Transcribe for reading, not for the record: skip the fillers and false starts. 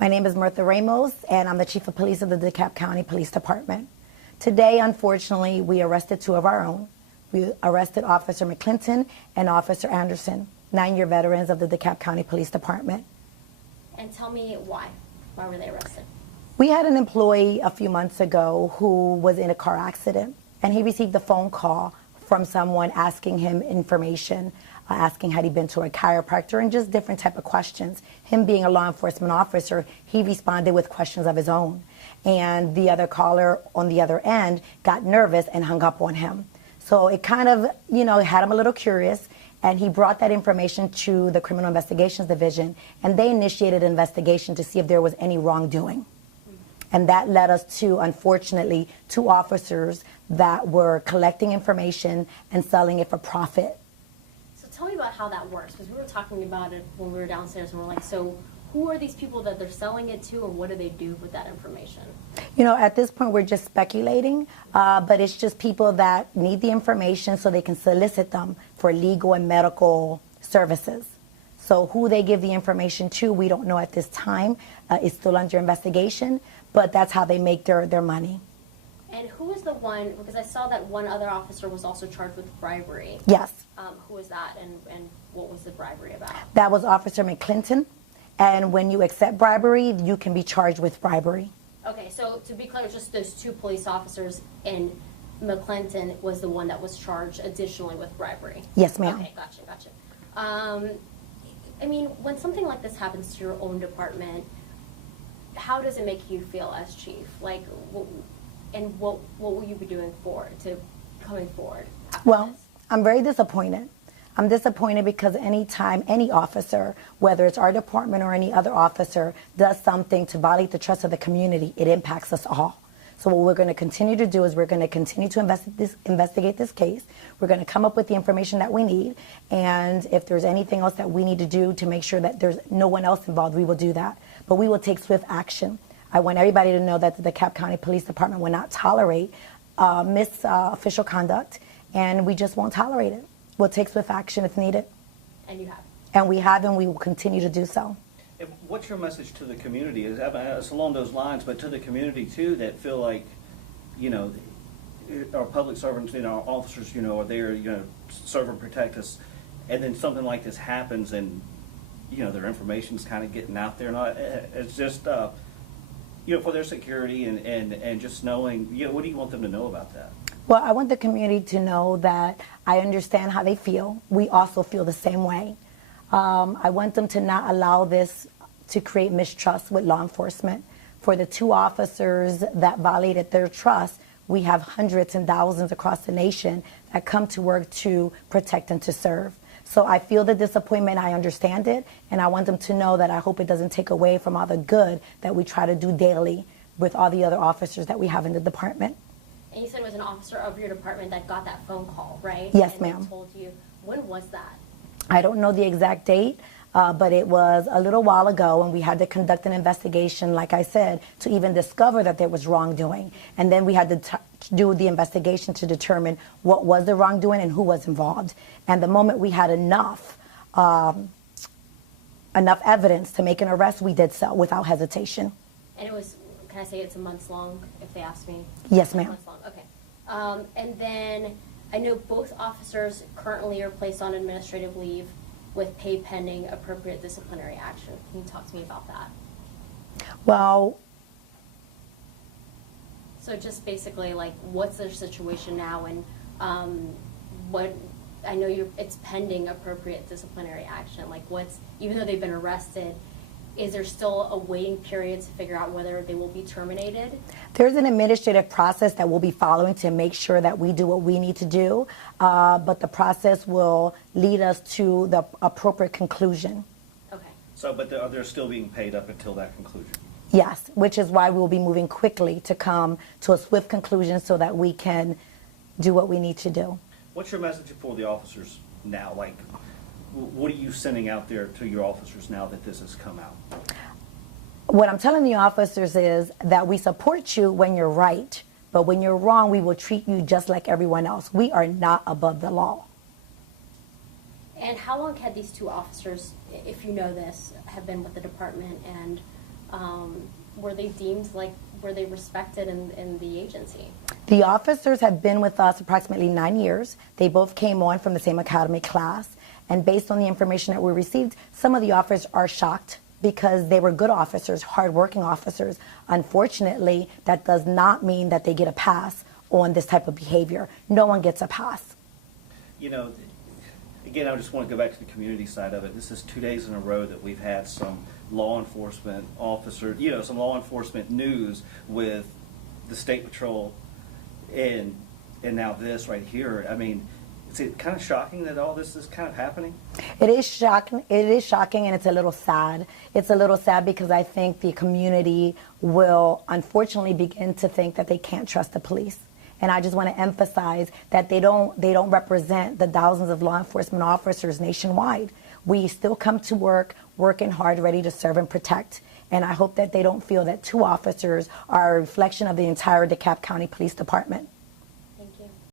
My name is Mirtha Ramos, and I'm the Chief of Police of the DeKalb County Police Department. Today, unfortunately, we arrested two of our own. We arrested Officer McClinton and Officer Anderson, 9-year veterans of the DeKalb County Police Department. And tell me why. Why were they arrested? We had an employee a few months ago who was in a car accident, and he received a phone call from someone asking him information, asking had he been to a chiropractor, and just different type of questions. Him being a law enforcement officer, he responded with questions of his own. And the other caller on the other end got nervous and hung up on him. So it kind of, had him a little curious, and he brought that information to the Criminal Investigations Division, and they initiated an investigation to see if there was any wrongdoing. And that led us to, unfortunately, two officers that were collecting information and selling it for profit. So tell me about how that works, because we were talking about it when we were downstairs, and we're like, so who are these people that they're selling it to, and what do they do with that information? At this point, we're just speculating, but it's just people that need the information so they can solicit them for legal and medical services. So who they give the information to, we don't know at this time. It's still under investigation, but that's how they make their money. And who was the one, because I saw that one other officer was also charged with bribery. Yes. Who was that, and what was the bribery about? That was Officer McClinton. And when you accept bribery, you can be charged with bribery. Okay, so to be clear, it's just those two police officers, and McClinton was the one that was charged additionally with bribery? Yes, ma'am. Okay, gotcha. I mean, when something like this happens to your own department, how does it make you feel as chief? Like, and what will you be doing coming forward after Well, this? I'm very disappointed. I'm disappointed because anytime any officer, whether it's our department or any other officer, does something to violate the trust of the community, it impacts us all. So what we're going to continue to do is we're going to continue to investigate this case. We're going to come up with the information that we need. And if there's anything else that we need to do to make sure that there's no one else involved, we will do that. But we will take swift action. I want everybody to know that the DeKalb County Police Department will not tolerate official conduct, and we just won't tolerate it. We'll take swift action if needed. And you have? And we have, and we will continue to do so. What's your message to the community? It's along those lines, but to the community too, that feel like, our public servants, our officers, are there, serve and protect us, and then something like this happens, and their information's kind of getting out there, and it's just for their security and just knowing, what do you want them to know about that? Well, I want the community to know that I understand how they feel. We also feel the same way. I want them to not allow this to create mistrust with law enforcement. For the two officers that violated their trust, we have hundreds and thousands across the nation that come to work to protect and to serve. So I feel the disappointment, I understand it, and I want them to know that I hope it doesn't take away from all the good that we try to do daily with all the other officers that we have in the department. And you said it was an officer of your department that got that phone call, right? Yes, ma'am. And they told you. When was that? I don't know the exact date, but it was a little while ago, and we had to conduct an investigation, like I said, to even discover that there was wrongdoing. And then we had to do the investigation to determine what was the wrongdoing and who was involved. And the moment we had enough evidence to make an arrest, we did so without hesitation. And it was, can I say it's a months long, if they ask me? Yes, ma'am. Months long, okay. And then I know both officers currently are placed on administrative leave with pay pending appropriate disciplinary action. Can you talk to me about that? Well, so just basically, like, what's their situation now, and what, I know it's pending appropriate disciplinary action. Like, even though they've been arrested, is there still a waiting period to figure out whether they will be terminated? There's an administrative process that we'll be following to make sure that we do what we need to do, but the process will lead us to the appropriate conclusion. Okay. So, but they're still being paid up until that conclusion? Yes, which is why we'll be moving quickly to come to a swift conclusion so that we can do what we need to do. What's your message for the officers now? Like, what are you sending out there to your officers now that this has come out? What I'm telling the officers is that we support you when you're right, but when you're wrong, we will treat you just like everyone else. We are not above the law. And how long had these two officers, if you know this, have been with the department, and were they deemed like, were they respected in the agency? The officers have been with us approximately 9 years. They both came on from the same academy class. And based on the information that we received, some of the officers are shocked because they were good officers, hardworking officers. Unfortunately, that does not mean that they get a pass on this type of behavior. No one gets a pass. You know, again, I just want to go back to the community side of it. This is 2 days in a row that we've had some law enforcement officer, you know, some law enforcement news with the State Patrol and now this right here. I mean, is it kind of shocking that all this is kind of happening? It is shocking. It is shocking, and it's a little sad. It's a little sad because I think the community will unfortunately begin to think that they can't trust the police. And I just want to emphasize that they don't represent the thousands of law enforcement officers nationwide. We still come to work, working hard, ready to serve and protect. And I hope that they don't feel that 2 officers are a reflection of the entire DeKalb County Police Department.